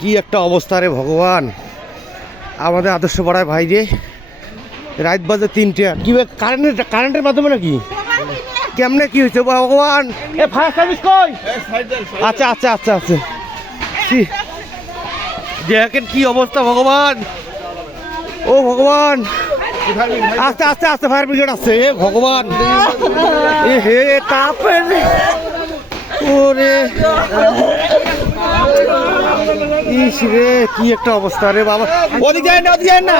কি একটা অবস্থা রে ভগবান, আমাদের আদর্শ পাড়ায় ভাই রে, রাত বাজে 3টে, কি কারেন্টের মাধ্যমে নাকি কেমনে কি হয়েছে ভগবান? এ ফায়ার সার্ভিস কই? আচ্ছা আচ্ছা আচ্ছা আচ্ছা, দেখেন কি অবস্থা ভগবান, ও ভগবান, আস্তে আস্তে আস্তে ফায়ার ব্রিগেড আসছে, এ ভগবান, এ হে তাপে ওরে, ইস রে কি একটা অবস্থা রে বাবা। ওদিকে যায় না, ওদিকে যায় না,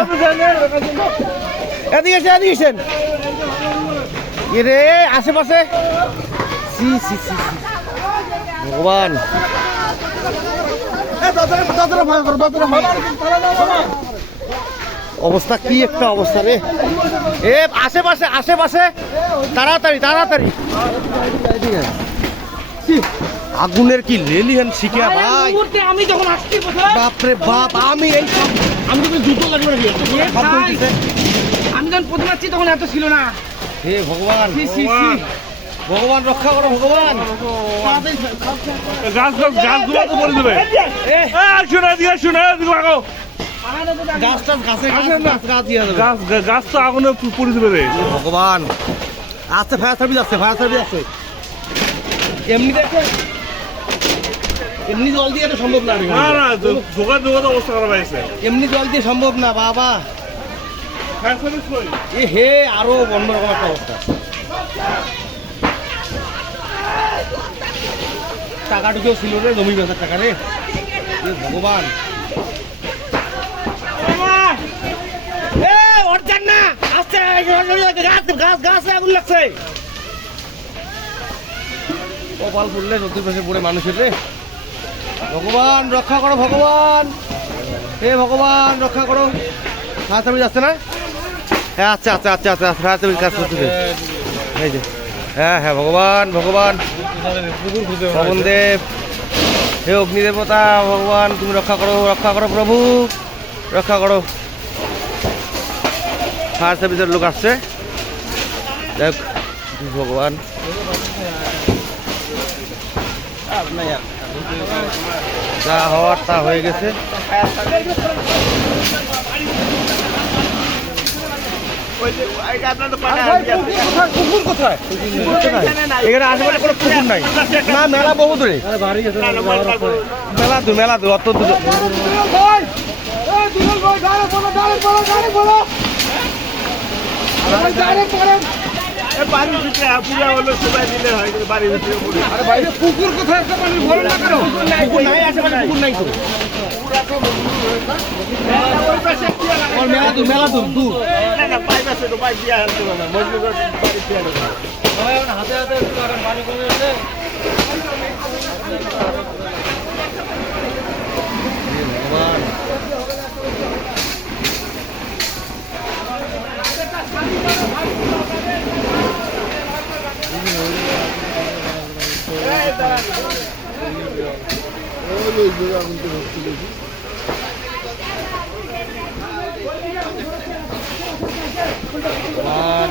এদিকে এসে, এদিকে এসেন রে আশেপাশে, সি সি সি ভগবান, অবস্থা কি একটা অবস্থা রে, এ আশেপাশে আশেপাশে, তাড়াতাড়ি তাড়াতাড়ি, আগুনের কি লেলিহান শিখা ভাই, আমি যখন আসছি বাপরে বাপ, আমি এই সব, আমি তো জুতো লাগবে নাকি, আমি যখন প্রথম আসছি তখন এত ছিল না। হে ভগবান, ভগবান রক্ষা করো ভগবান, গাছ তো পড়ে দেবে, গাছ টাছ গাছে গাছ তো আগুনে পড়ে দেবে রে ভগবান। আচ্ছা ফায়ার সার্ভিস আছে, ফায়ার সার্ভিস আছে, এমনি দেখো, এমনি জল দিয়ে তো সম্ভব না, না না ঢোকা ঢোকা অবস্থা খারাপ হয়েছে, এমনি জল দিয়ে সম্ভব না বাবা, এ হে আরো অন্যরকম একটা অবস্থা। টাকা ঢুকেও ছিল রে, জমি বেচার টাকা রে, এ ভগবান, কপাল পড়লে চতুর্পাশে পড়ে মানুষের রে, ভগবান রক্ষা করো ভগবান, হে ভগবান রক্ষা করো। ফায়ার সার্ভিস আসছে না? হ্যাঁ আচ্ছা আচ্ছা আচ্ছা আচ্ছা, ফায়ার সার্ভিস কাজ করতেছে, এই যে, হ্যাঁ হ্যাঁ ভগবান ভগবান, পবনদেব, হে অগ্নিদেবতা ভগবান, তুমি রক্ষা করো প্রভু, রক্ষা করো। ফায়ার সার্ভিসের লোক আসছে, দেখ ভগবান, যা হওয়ার তা হয়ে গেছে। পুকুর কোথায়? এখানে আশেপাশে কোনো পুকুর নাই, না মেলা বহু দূরে, মেলা দূর অত দূর। বাড়ির ভিতরে পুরা হলো সবাই দিলে হয়, বাড়ির ভিতরে পুকুর কোথায়? পুকুর নাই, আশেপাশে পুকুর নাই তো, মেলা দূর দূর, পাইপ আছে তো, পাইপ দিয়ে আনতে পারে না, মজবুত বাড়ি দিয়ে হাতে হাতে পানি কমে গেছে। ভগবান ভগবান